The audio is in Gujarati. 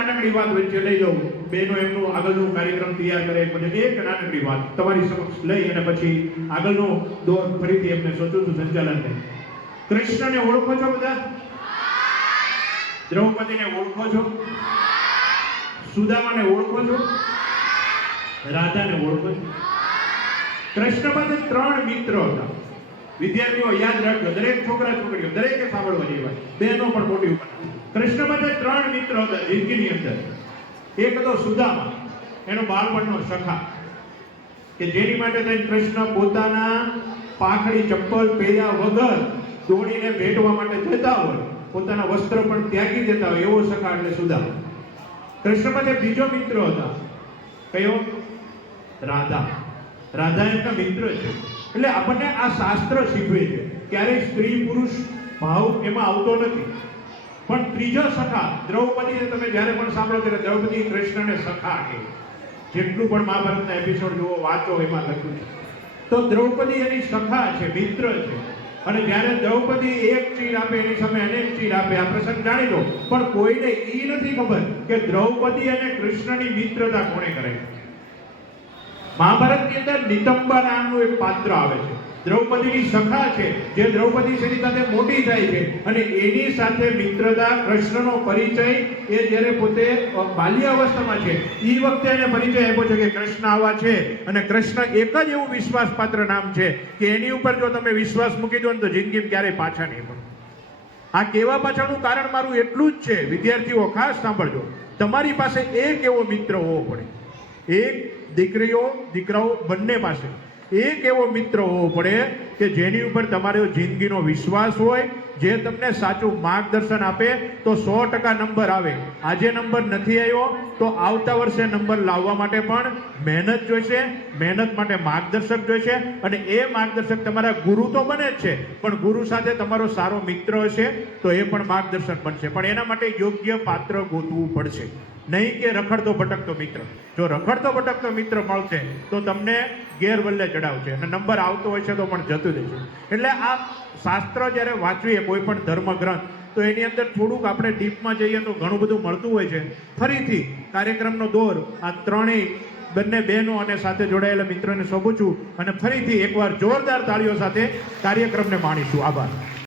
નાનકડી વાત વચ્ચે લઈ લઉં, બેનો એમનું આગળનું કાર્યક્રમ તૈયાર કરે પછી એક નાનકડી વાત તમારી સમક્ષ લઈ અને પછી આગળનો દોર ફરીથી એમને સોચું છું સંચાલનને. કૃષ્ણને ઓળખો છો બધા? દ્રૌપદીને ઓળખો છો? સુદામાને ઓળખો છો? રાધાને ઓળખો છો? કૃષ્ણ પાસે 3 મિત્રો હતા. વિદ્યાર્થીઓ યાદ રાખજો, દરેક છોકરા છોકરીઓ દરેકે સાંભળવા જેવી વાત, બહેનો પણ મોટી ઉપર. કૃષ્ણ પાસે 3 મિત્રો હતા જિંદગીની અંદર. એક હતો સુદામા, એનો બાળપણનો સખા, કે જેની માટે થઈને કૃષ્ણ પોતાના પાખડી ચપ્પલ પહેર્યા વગર દોડીને ભેટવા માટે જતા હોય, પોતાના વસ્ત્ર પણ ત્યાગી દેતા હોય, એવો સખા એટલે સુદામા. કૃષ્ણ પાસે બીજો મિત્ર હતા, કયો? રાધા. રાધા એમના મિત્ર છે. એટલે આપણને આ શાસ્ત્ર શીખવે છે, ક્યારેય સ્ત્રી પુરુષ ભાવ એમાં આવતો નથી. પણ ત્રીજો સખા દ્રૌપદીને તમે જ્યારે પણ સાંભળો ત્યારે દ્રૌપદી કૃષ્ણને સખા કહે. જેટલું પણ મહાભારતના એપિસોડ જુઓ, વાંચો, એમાં લખ્યું છે. તો દ્રૌપદી એની સખા છે, મિત્ર છે. અને જ્યારે દ્રૌપદી એક ચીર આપે એની સામે અનેક ચીર આપે, આ પ્રસંગ જાણી લો. પણ કોઈને એ નથી ખબર કે દ્રૌપદી અને કૃષ્ણની મિત્રતા કોણે કરે. મહાભારતની અંદર નિતંબા નામનું એક પાત્ર આવે છે, દ્રૌપદીની સખા છે, જે દ્રૌપદી તેની સાથે મોટી થાય છે અને એની સાથે મિત્રતા, કૃષ્ણનો પરિચય એ જ્યારે પોતે બાલ્યાવસ્થામાં છે એ વખતે એને પરિચય આપ્યો છે કે કૃષ્ણ આવા છે. અને કૃષ્ણ એક જ એવું વિશ્વાસપાત્ર નામ છે કે એની ઉપર જો તમે વિશ્વાસ મૂકી દો ને તો જિંદગીમાં ક્યારેય પાછા નહીં પડો. આ કહેવા પાછળનું કારણ મારું એટલું જ છે, વિદ્યાર્થીઓ ખાસ સાંભળજો, તમારી પાસે એક એવો મિત્ર હોવો પડે. એક દીકરીઓ દીકરાઓ બંને પાસે એક એવો મિત્ર હોવો પડે કે જેની ઉપર તમારો જિંદગીનો વિશ્વાસ હોય, જે તમને સાચું માર્ગદર્શન આપે તો 100% નંબર આવે. આજે નંબર નથી આવ્યો તો આવતા વર્ષે નંબર લાવવા માટે પણ મહેનત જોઈશે, મહેનત માટે માર્ગદર્શક જોઈશે. અને એ માર્ગદર્શક તમારા ગુરુ તો બને જ છે, પણ ગુરુ સાથે તમારો સારો મિત્ર હશે તો એ પણ માર્ગદર્શક બનશે. પણ એના માટે યોગ્ય પાત્ર ગોતવું પડશે, નહીં કે રખડતો ભટકતો મિત્ર. જો રખડતો ભટકતો મિત્ર મળશે તો તમને ગેરવલ્લે ચડાવશે અને નંબર આવતો હોય છે તો પણ જતું રહેશે. એટલે આ શાસ્ત્ર જ્યારે વાંચવીએ કોઈ પણ ધર્મગ્રંથ, તો એની અંદર થોડુંક આપણે ડીપમાં જઈએ તો ઘણું બધું મળતું હોય છે. ફરીથી કાર્યક્રમનો દોર આ ત્રણેય બંને બહેનો અને સાથે જોડાયેલા મિત્રોને સોંપું છું અને ફરીથી એકવાર જોરદાર તાળીઓ સાથે કાર્યક્રમને માણીશું. આભાર.